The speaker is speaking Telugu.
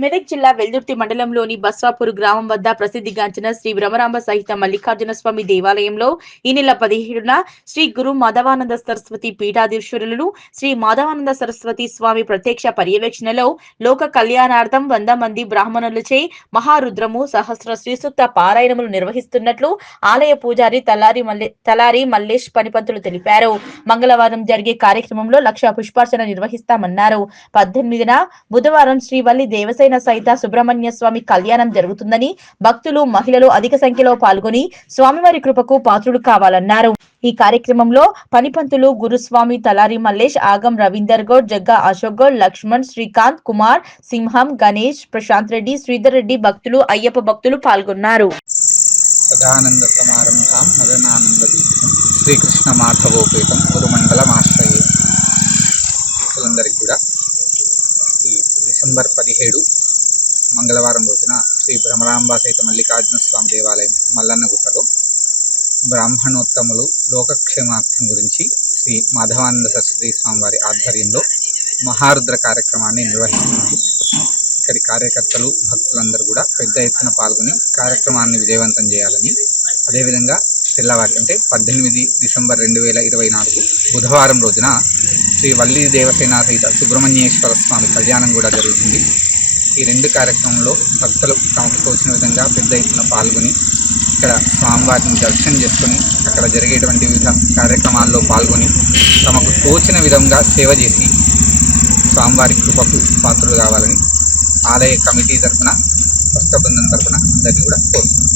మెదక్ జిల్లా వెల్దుర్తి మండలంలోని బస్వాపూర్ గ్రామం వద్ద ప్రసిద్ధిగాంచిన శ్రీ భ్రమరాంబ సహిత మల్లికార్జున స్వామి దేవాలయంలో ఈ నెల 17న శ్రీ గురు మాధవానంద సరస్వతి పీఠాధీశ్వరులు శ్రీ మాధవానంద సరస్వతి స్వామి ప్రత్యక్ష పర్యవేక్షణలో లోక కళ్యాణార్థం 100 మంది బ్రాహ్మణులచే మహారుద్రము సహస్ర శ్రీసూక్త పారాయణములు నిర్వహిస్తున్నట్లు ఆలయ పూజారి తలారి మల్లేష్ పనిపంతులు తెలిపారు. మంగళవారం జరిగే కార్యక్రమంలో 1,00,000 పుష్పార్చన నిర్వహిస్తామన్నారు. 18న బుధవారం శ్రీవల్లి దేవసేన సహిత సుబ్రహ్మణ్య స్వామి కళ్యాణం జరుగుతుందని భక్తులు మహిళలు అధిక సంఖ్యలో పాల్గొని స్వామివారి కృపకు పాత్రులు కావాలన్నారు. ఈ కార్యక్రమంలో పనిపంతులు గురుస్వామి తలారి మల్లేష్, ఆగం రవీందర్ గౌడ్, జగ్గా అశోక్ గౌడ్, లక్ష్మణ్, శ్రీకాంత్, కుమార్, సింహం, గణేష్, ప్రశాంత్ రెడ్డి, శ్రీధర్ రెడ్డి భక్తులు అయ్యప్ప భక్తులు పాల్గొన్నారు. సదానంద సమారంభం మదనానంద శ్రీకృష్ణ మాధవోపేతం గురుమండలమాశ్రయే. అందరికీ కూడా ఈ డిసెంబర్ 17 మంగళవారం రోజున శ్రీ భ్రమరాంబ సహిత మల్లికార్జున స్వామి దేవాలయం మల్లన్నగుట్టలో బ్రాహ్మణోత్తములు లోకక్షేమార్థం గురించి శ్రీ మాధవానంద సరస్వతి స్వామి వారి ఆధ్వర్యంలో మహారుద్ర కార్యక్రమాన్ని నిర్వహిస్తున్నారు. ఇక్కడి కార్యకర్తలు భక్తులందరూ కూడా పెద్ద ఎత్తున పాల్గొని కార్యక్రమాన్ని విజయవంతం చేయాలని, అదేవిధంగా తెల్లవారి అంటే 18 డిసెంబర్ 2024 బుధవారం రోజున శ్రీ వల్లి దేవసేన సహిత సుబ్రహ్మణ్యేశ్వర స్వామి కళ్యాణం కూడా జరుగుతుంది. ఈ 2 కార్యక్రమంలో భక్తులు తమకు తోచిన విధంగా పెద్ద ఎత్తున పాల్గొని ఇక్కడ స్వామివారిని దర్శనం చేసుకొని అక్కడ జరిగేటువంటి వివిధ కార్యక్రమాల్లో పాల్గొని తమకు తోచిన విధంగా సేవ చేసి స్వామివారి కృపకు పాత్రలు కావాలని ఆలయ కమిటీ తరఫున, భక్త బృందం తరఫున అందరినీ కూడా కోరుతున్నాం.